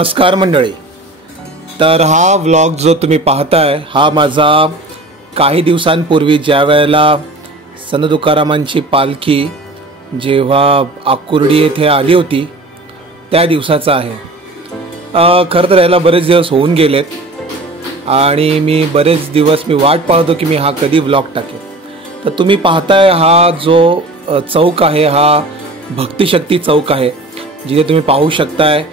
नमस्कार मंडळी. तर हा व्लॉग जो तुम्ही पाहताय हा माझा काही दिवसांपूर्वी ज्या वेळेला संत तुकारामांची पालखी जेव्हा आकुर्डी येथे आली होती त्या दिवसाचा आहे. खरं तर याला बरेच दिवस होऊन गेलेत आणि मी बरेच दिवस वाट पाहतो की मी हा कधी व्लॉग टाकेन. तर तुम्ही पाहताय हा जो चौक आहे हा भक्तिशक्ती चौक आहे, जिथे तुम्ही पाहू शकताय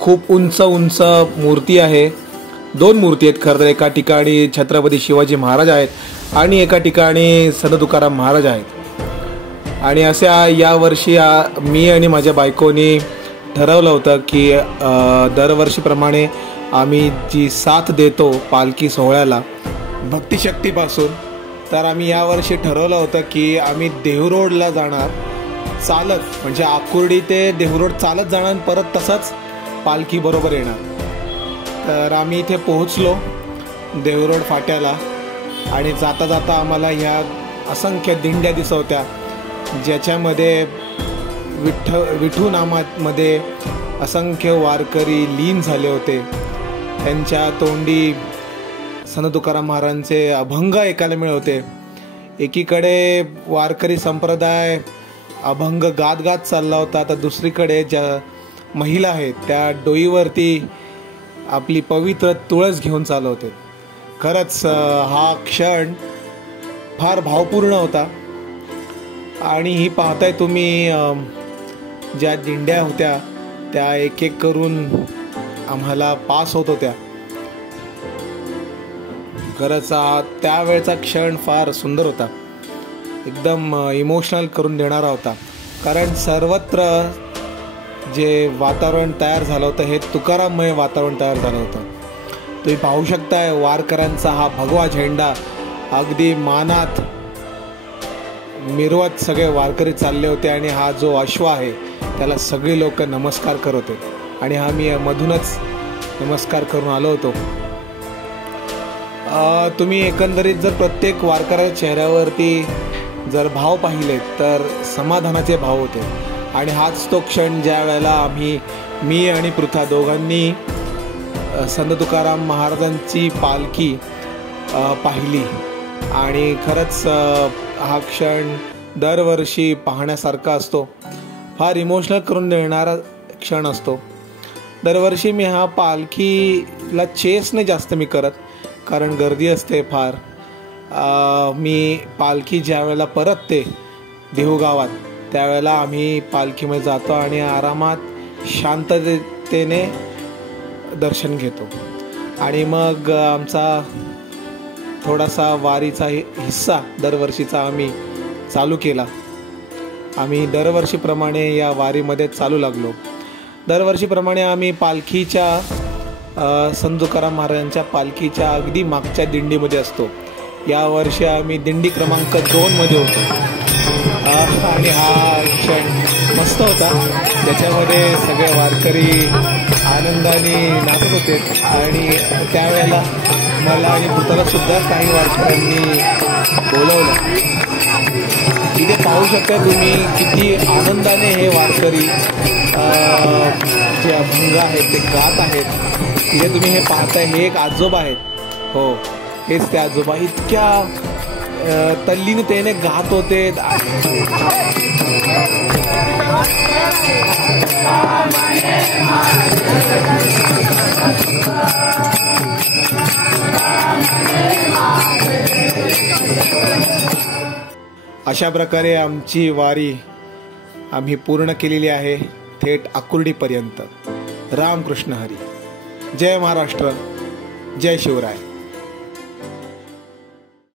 खूप उंच उंच मूर्ती आहे. दोन मूर्ती आहेत खरं तर. एका ठिकाणी छत्रपती शिवाजी महाराज आहेत आणि एका ठिकाणी संत तुकाराम महाराज आहेत. आणि अशा यावर्षी मी आणि माझ्या बायकोनी ठरवलं होतं की दरवर्षीप्रमाणे आम्ही जी साथ देतो पालखी सोहळ्याला भक्तिशक्तीपासून, तर आम्ही यावर्षी ठरवलं होतं की आम्ही देहूरोडला जाणार चालत, म्हणजे आकुर्डी ते देहूरोड चालत जाणार, परत तसंच पालखी बरोबर येणार. तर आम्ही इथे पोहोचलो देहूरोड फाट्याला आणि जाता जाता आम्हाला ह्या असंख्य दिंड्या दिसत होत्या, ज्याच्यामध्ये विठू नामामध्ये असंख्य वारकरी लीन झाले होते. त्यांच्या तोंडी संत तुकाराम महाराजांचे अभंग ऐकायला मिळत होते. एकीकडे वारकरी संप्रदाय अभंग गात गात चालला होता, तर दुसरीकडे ज्या महिला आहेत त्या डोईवरती आपली पवित्र तुळस घेऊन चालत होते. खरंच हा क्षण फार भावपूर्ण होता. आणि ही पाहताय तुम्ही ज्या दिंड्या होत्या त्या एक एक करून आम्हाला पास होत होत्या. खरंच त्यावेळचा क्षण फार सुंदर होता, एकदम इमोशनल करून देणारा होता. कारण सर्वत्र जे वातावरण तयार झालं होतं हे तुकाराममय वातावरण तयार झालं होतं. तुम्ही पाहू शकताय वारकऱ्यांचा हा भगवा झेंडा अगदी मानात मिरवत सगळे वारकरी चालले होते. आणि हा जो अश्व आहे त्याला सगळे लोक नमस्कार करत होते आणि हा मी मधूनच नमस्कार करून आलो होतो. तुम्ही एकंदरीत जर प्रत्येक वारकऱ्याच्या चेहऱ्यावरती जर भाव पाहिले तर समाधानाचे भाव होते. आणि हाच तो क्षण ज्या वेळेला मी आणि पृथा दोघांनी संत तुकाराम महाराजांची पालखी पाहिली. आणि खरंच हा क्षण दरवर्षी पाहण्यासारखा असतो, फार इमोशनल करून देणारा क्षण असतो. दरवर्षी मी हा पालखीला चेस नाही जास्त मी करत, कारण गर्दी असते फार. मी पालखी ज्या वेळेला परतते देहू गावात त्यावेळेला आम्ही पालखीमध्ये जातो आणि आरामात शांततेने दर्शन घेतो. आणि मग आमचा थोडासा वारीचा हिस्सा दरवर्षीचा आम्ही चालू केला. आम्ही दरवर्षीप्रमाणे या वारीमध्ये चालू लागलो. दरवर्षीप्रमाणे आम्ही पालखीच्या संत तुकाराम महाराजांच्या पालखीच्या अगदी मागच्या दिंडीमध्ये असतो. यावर्षी आम्ही दिंडी क्रमांक 2 मध्ये होतो. आणि हा क्षण मस्त होता, ज्याच्यामध्ये सगळे वारकरी आनंदाने नाचत होते. आणि त्यावेळेला मला आणि पुतला सुद्धा काही वारकऱ्यांनी बोलवलं. इथे पाहू शकता तुम्ही किती आनंदाने हे वारकरी जे अभंग आहेत ते गात आहेत. इथे तुम्ही हे पाहताय, हे एक आजोबा आहेत. हो, हेच ते आजोबा इतक्या तल्लीनतेने गात होते. अशा प्रकारे आमची वारी आम्ही पूर्ण केलेली आहे थेट आकुर्डीपर्यंत. रामकृष्ण हरी. जय महाराष्ट्र, जय शिवराय.